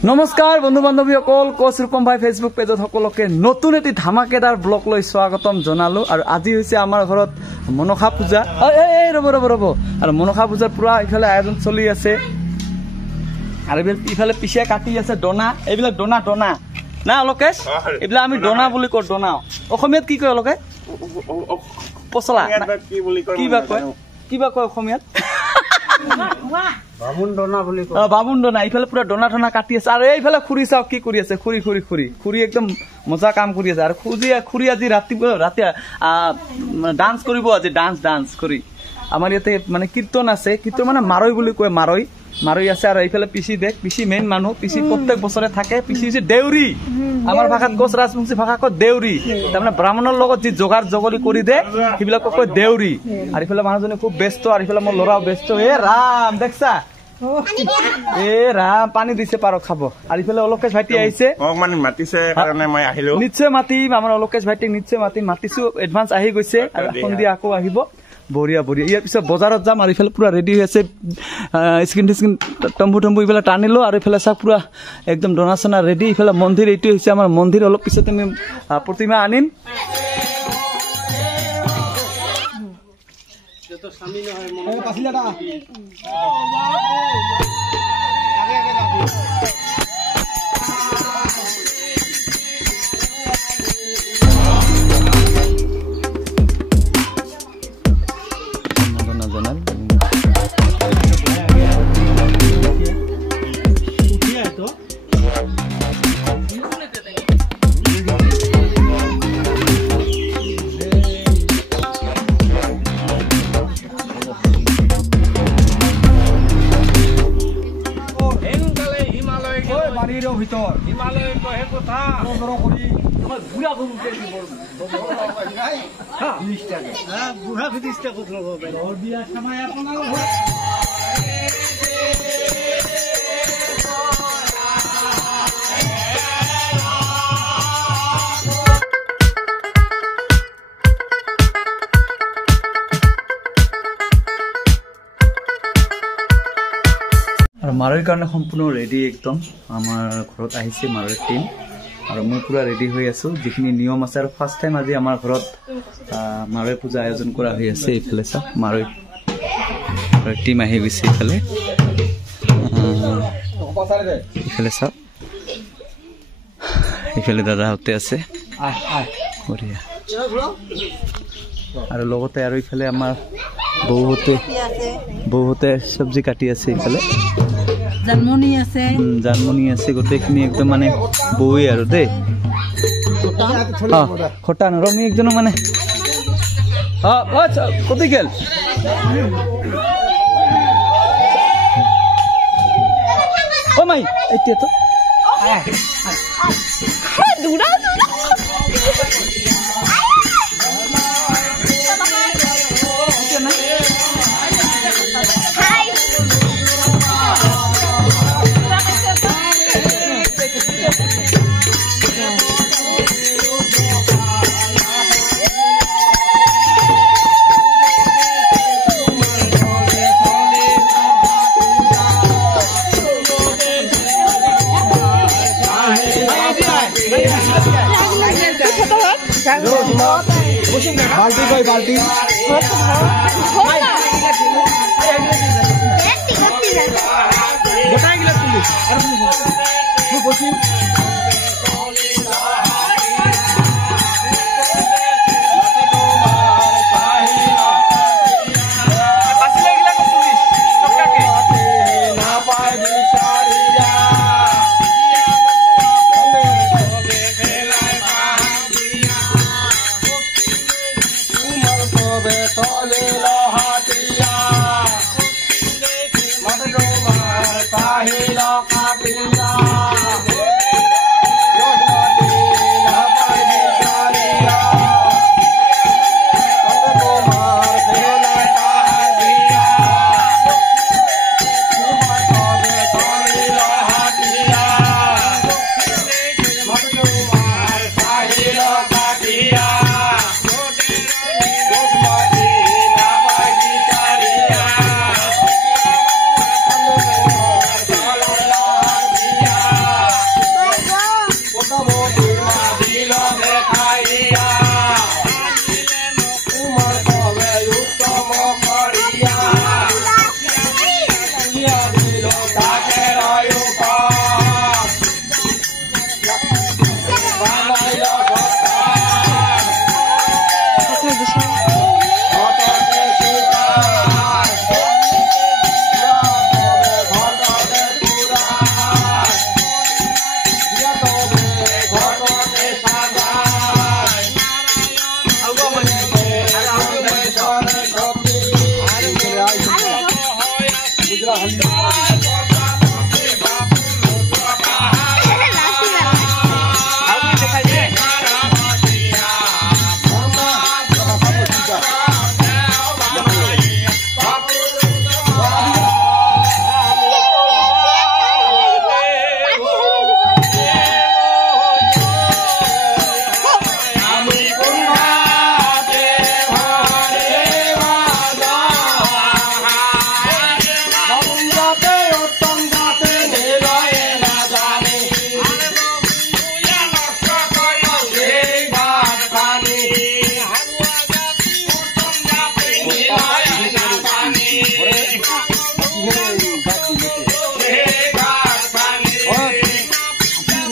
নমস্কাৰ বন্ধু বান্ধৱীসকল, কোচ ৰূপম ভাই ফেচবুক পেজত সকলোকে নতুন এটি ধামাকেদাৰ ব্লগ লৈ স্বাগতম জনালো। আৰু আজি হৈছে আমাৰ ঘৰত মনসা পূজা। ৰ'ব আৰু মনসা পূজাৰ পুৰা ইফালে আয়োজন চলি আছে। আৰু ইফালে পিছে কাটি আছে ডনা। এইবিলাক ডনা না লোকেশ, এইবিলাক আমি ডনা বুলি কওঁ। ডনা অসমীয়াত কি কয় লোকে? পচলা কিবা কয় অসমীয়াত? বামুণ ডনা। ইফালে পুৰা ডনা ঠনা কাটি আছে। আৰু এইফালে খুৰী চাওক কি কৰি আছে। খুৰী একদম মজা কাম কৰি আছে। আৰু খুৰী আজি ৰাতি ডান্স কৰিব। আজি ডান্স কৰি আমাৰ ইয়াতে মানে কীৰ্তন আছে। কীৰ্তন মানে মাৰৈ বুলি কয়। মাৰৈ আছে। আৰু এইফালে পিচি দেখ, পিচি মেইন মানুহ। পিচি প্ৰত্যেক বছৰে থাকে। পিচি হৈছে দেউৰী। আমাৰ ভাষাত কোচ ৰাজবংশী ভাষা কয় দেউৰী। তাৰমানে ব্ৰাহ্মণৰ লগত যি যোগাৰ জগৰি কৰি দে সেইবিলাক কয় দেউৰী। আৰু ইফালে মানুহজনী খুব ব্যস্ত। আৰু ইফালে মোৰ ল'ৰাও ব্যস্ত। ৰাম দেখছা, ৰাম পানী দিছে পাৰ খাব। আৰু ইফালে অলকেশ ভাইটি আহিছে। নিশ্চয় মাতিম। আমাৰ অলকেশ ভাইটিক নিশ্চয় মাতিছো। এডভান্স আহি গৈছে। আৰু সন্ধিয়া আকৌ আহিব। বঢ়িয়া। ইয়াৰ পিছত বজাৰত যাম। আৰু ইফালে পুৰা ৰেডি হৈ আছে। স্কিন টম্বু এইফালে টানিলো। আৰু ইফালে চাওক পুৰা একদম ডনা চনা ৰেডি। ইফালে মন্দিৰ, এইটো হৈছে আমাৰ মন্দিৰ। অলপ পিছত আমি প্ৰতিমা আনিম। আৰু মাৰৈৰ কাৰণে সম্পূৰ্ণ ৰেডি একদম। আমাৰ ঘৰত আহিছে মাৰৈৰ টিম। আৰু মই পুৰা ৰেডি হৈ আছো। যিখিনি নিয়ম আছে। আৰু ফাৰ্ষ্ট টাইম আজি আমাৰ ঘৰত মাৰৈ পূজা আয়োজন কৰা হৈ আছে। এইফালে চাওক মাৰৈ টিম আহি গৈছে। ইফালে চাওক, ইফালে দাদাহঁতে আছে। বঢ়িয়া। আৰু লগতে আৰু ইফালে আমাৰ বৌহঁতে চব্জি কাটি আছে। ইফালে জানমনি আছে। গোটেইখিনি একদম মানে বৌৱে আৰু দেই। খটা নৰমি একজন মানে কতি গেল। ও মাই এতিয়া তো বাল্টি গোটাই গিলা পুলিশ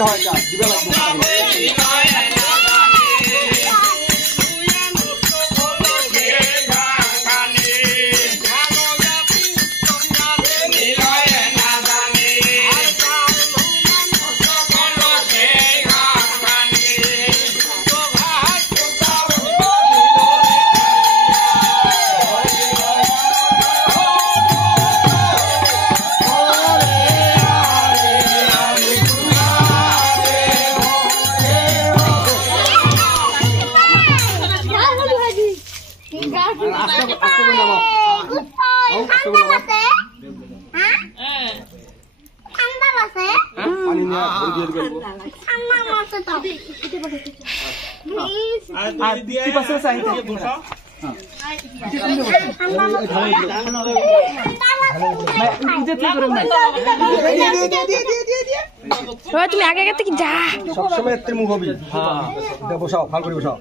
নহয় এটা দিবা লাগিব তুমি আগে আগে থেকে যা সবসময় এর মুখ হবি বসাও ভাল করে বসাও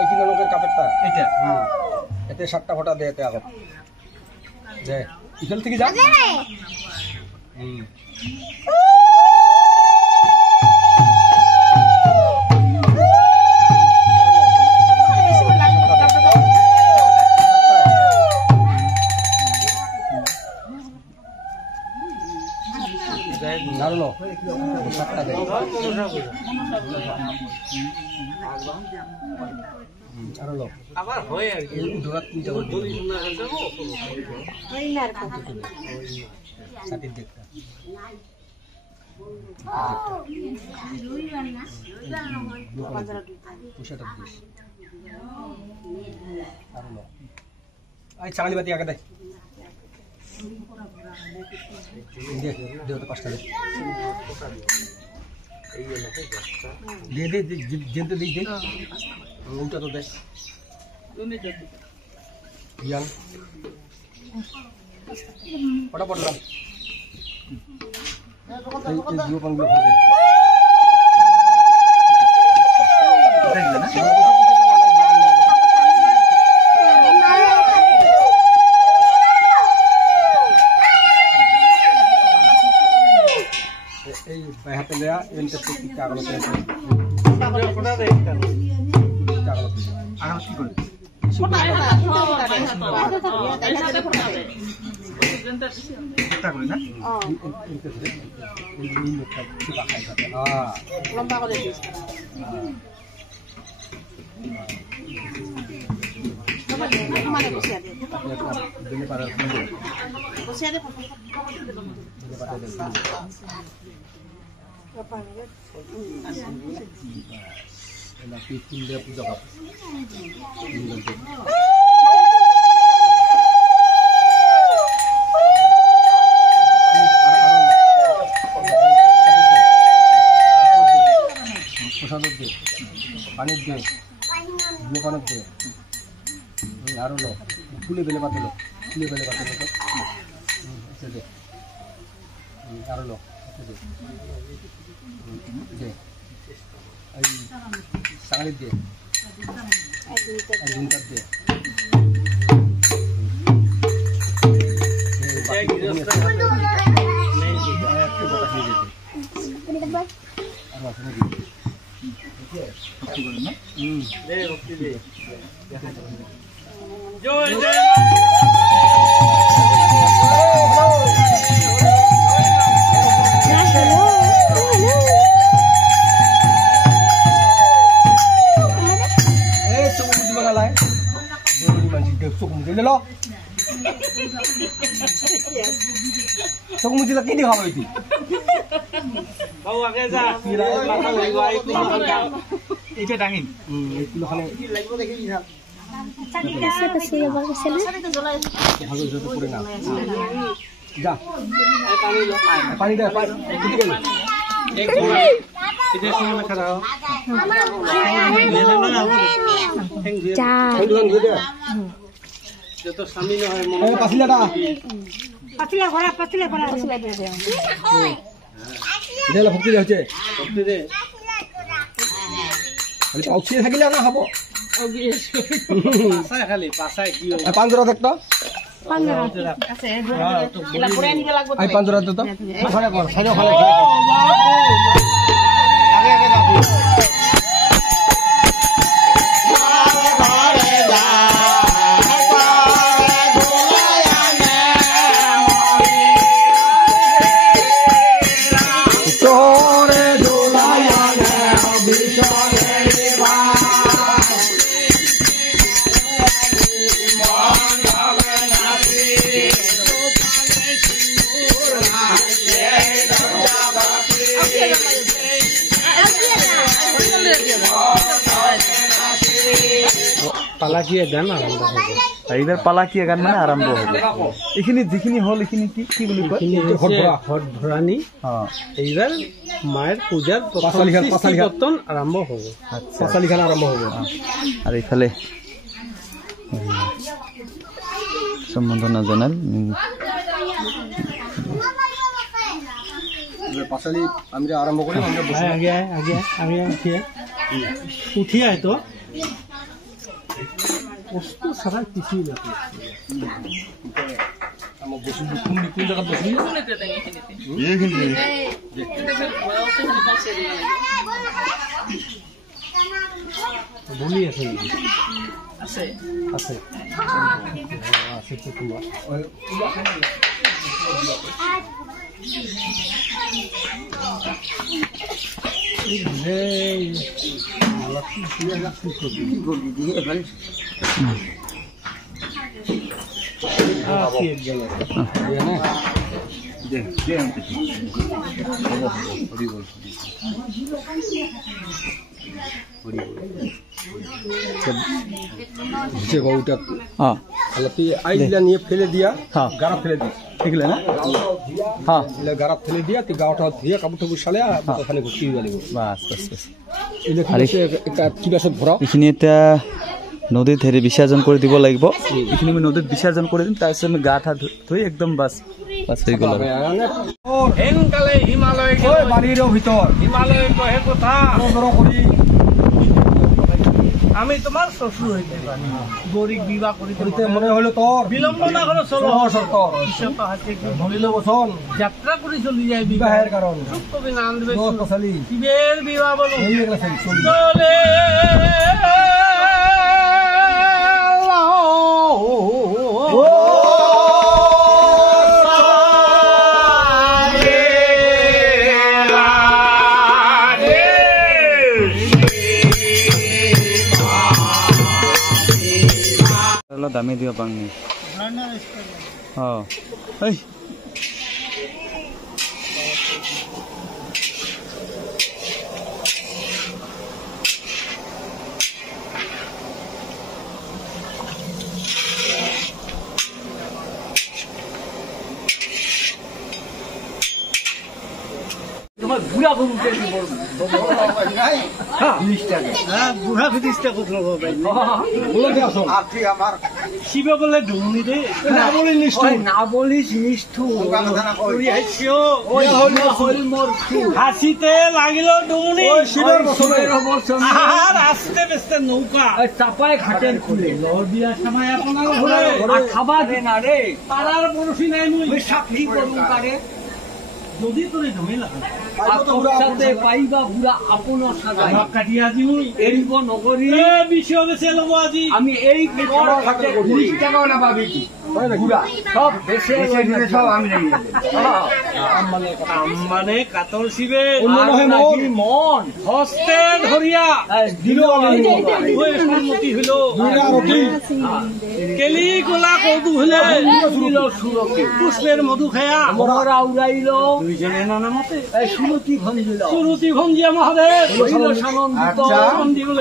এই 3 লোকের কাপড়টা এটা এতে 7টা ফটা দে এতে আগত দে ইফাল থেকে যা দাঁড়ালো 7টা দে আরলো আবার হয় আর কি দুরাত নিতে হবে বলি শোনা যাব ওই না আর কত সাথে দেখতা আরলো আই চাঙালি বাতি আগে দে দে দে তো 5টা দে দে দে দে যেতে দে দে উল্টা তো দে ইয়ান পড়া পড়লাম এই জিও পানগুলো ভরে দে না এই হাতে দেয়া এনতে ঠিক কাগজ আছে ফটা দে কাগজ আগা কি করে ফটা করে না লম্বা করে দিস মানে বসিয়ে দে দিলে পারে বসিয়ে দে দিলে পারে দে এলা পিটিন দে পূজা কর প্রসাদ দে পানি দে দিয়ে পানি দে আরো লো ফুলে বেলে পাতলো ফুলে বেলে পাতলো তো দে আরো লো দে এই সাগরে দে একদিন কাট দে জয় জয় lo so kung sila kini ha itu bawa ke ja এটা ডাঙিন এগুলো খানে লাগব দেখি না কাছে কাছে আবার কাছে না ভালো জোরে পড়ে না যা পানি দে পানি গেল এক গোলা इधर से मैं खड़ा हूं যা जो तो सामी न है मन पासिलाटा पासिला दे देला भक्ति दे भक्ति दे পাউচিয়ে থাকিলে না হব পাঁচজোড়া একটা পাঁচজোড়া তো পালাকিয়ে গান আরম্ভ হবে এইবাৰ পালাকিয়ে গান মানে আৰম্ভ হ'ব এইখিনি যিখিনি হল এইখিনি কি বুলি কয় হট ভৰাণী এইবাৰ মায়ের পূজার পাঁচালিখান আরম্ভ হব পাঁচালিখান আরম্ভ হব আর এইফালে সম্বোধনা জানাল পাঁচালি আমরা আরম্ভ করি আগে উঠি আয় তো কষ্ট ছাড়া কিছুই না আমার বেশি কোন জায়গা বেশি বলি আছে আছে আছে আছে তো তোমার নিয়ে ফেলে দিয়া গাড়া ফেলে দিই ঠিকলে না গাড়া ফেলে দিয়া তুই গাওটা ধুয়ে কাপড় টাপড় চালে ওখানে ঘুরতে লাগিব বাস বাস বাস কিবা সব ভরাও এইখিনি এতিয়া নদীত হেৰি বিসৰ্জন কৰি দিব লাগিব এইখিনি আমি নদীত বিসৰ্জন কৰি দিম তাৰপিছত আমি গা ঠা ধুই একদম বাস বাস হৈ গ'ল হেনকালে হিমালয় বাৰীৰ ভিতৰ হিমালয় কহে কথা কৰি আমি তোমার শ্বশুর হইতে পারি গরিব বিবাহ করিতে মনে হলো তোর বিলম্বনা করে চলো ধরিল বসন যাত্রা করে চলি যায় বিবাহের কারণ কবি নাম দেবে শিবের বিবাহ বলো চলে দামে দিব পাংনি এই বুড়া বুড়া 30 টাকা শিবে বলে ঢুমনি রে না বলিস নিষ্ঠুর না বলিস নিষ্ঠুর হাসিতে লাগিল ডুমনি শিবের বছর আর আসতে বেসতে নৌকা চাপায় ঘাটের খুলে লড় দিয়া সময় আপনার ঘরে খাবা দে না রে পাড়ার পড়শি নাই মুই সাক্ষী করুন কারে যদি তোরে ঝমেলা সাথে পাইবা বুড়া আপনার সাজাই কাটিয়া দিমু এরিব নগরী এ বিষয় বেছে লব আজি আমি এই ঘর খাতে 30 টাকা না পাবি কি বুড়া সব বেছে সব আমি নেই মানে কাতর শিবে নাকি মন হস্তে ধরিয়া দিল ওই সম্মতি হলো কেলি গোলা কদু হলে দিল সুরকে পুষ্পের মধু খায়া মরা উড়াইল দুইজনে নানা মতে এই সুরতি ভঞ্জিল সুরতি ভঞ্জিয়া মহাদেব হইল সানন্দিত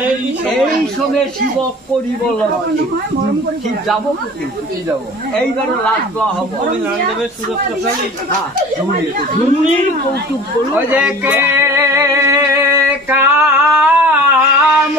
এই সঙ্গে শিব করিব কি যাব কি যাব এইবারে লাভ দেওয়া হবে আমি নারায়ণদেবের সুরক্ষাশালী ঝুমনির কৌতুক বলুন ওই যে কে কাম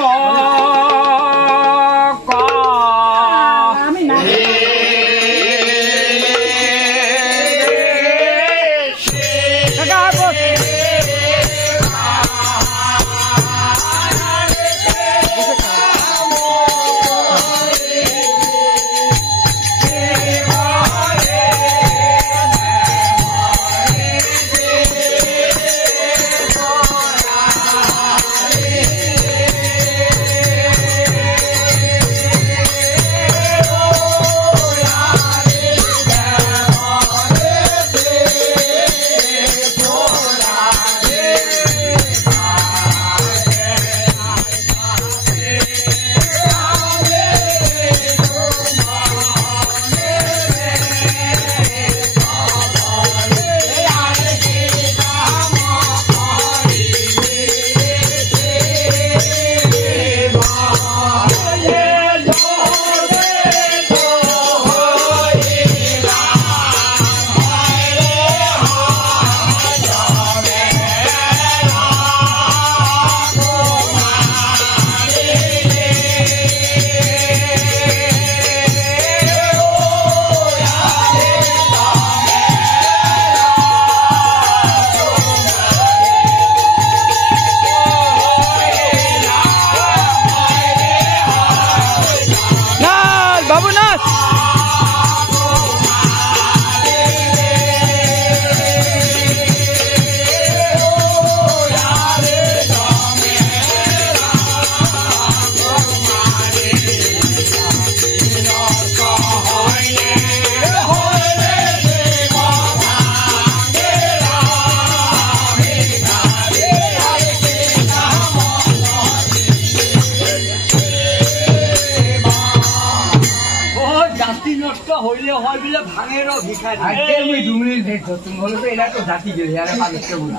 হইলে হয় বিলে ভাঙের ভিখারি আজকে আমি ডুমরির ভেট তুমি বলো তো এরা তো জাতি গেলে আরে পালিশকে বলা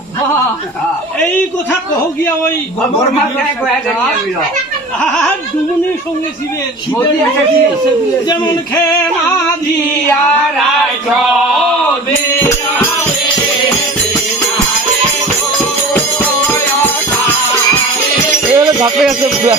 এই কথা কহ গিয়া ওই গোবর মাথায় কয়া জানি আর ডুমুনির সঙ্গে ছিলেন মোদি এসেছি যেমন খেনা দিয়া রাইখ ঝাপে গেছে পুরা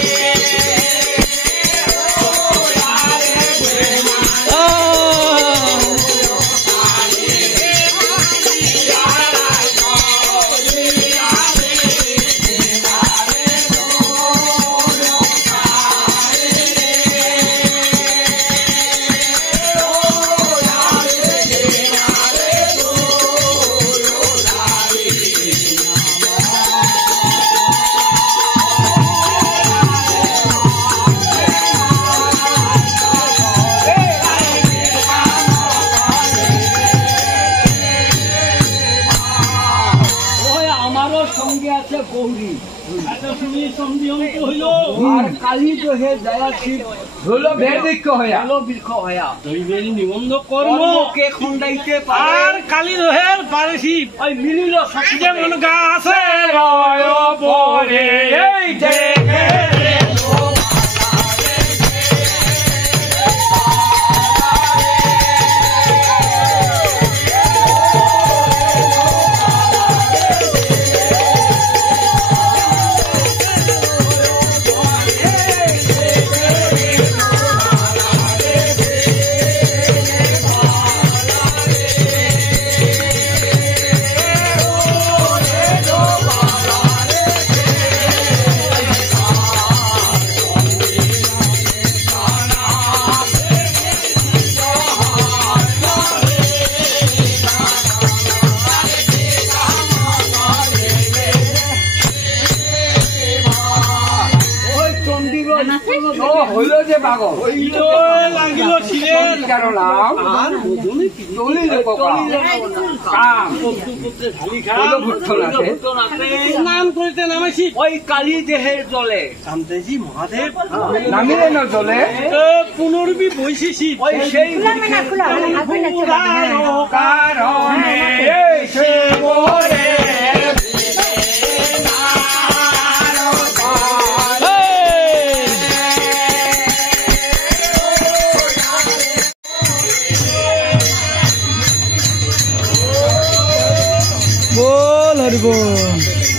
সঙ্গে আছে গৌরী শুনি সন্ধি অঙ্ক হইল আর কালী তো হে দয়া শিব হলো বেদিক্ষ হইয়া হলো বৃক্ষ হইয়া দৈবেরী নিবন্ধ কর্ম কর্মকে খন্ডাইতে পারে আর কালী রহের পারেছি ওই মিলিল সত্যি যেমন গাছে পরে এই দেখে হইলো যে পাগল লাগিল ছিলেন কারলাম আর মধুনি চলি রে বাবা কাম হইলো ভুট্টনাথে স্নান করিতে নামেছি ওই কালী দেহের জলে কান্তেজি মহাদেব নামিলে ন চলে পুনর্বি বৈশিষি ওই সেই কারণে এই সে মোরে बोल हरि बोल।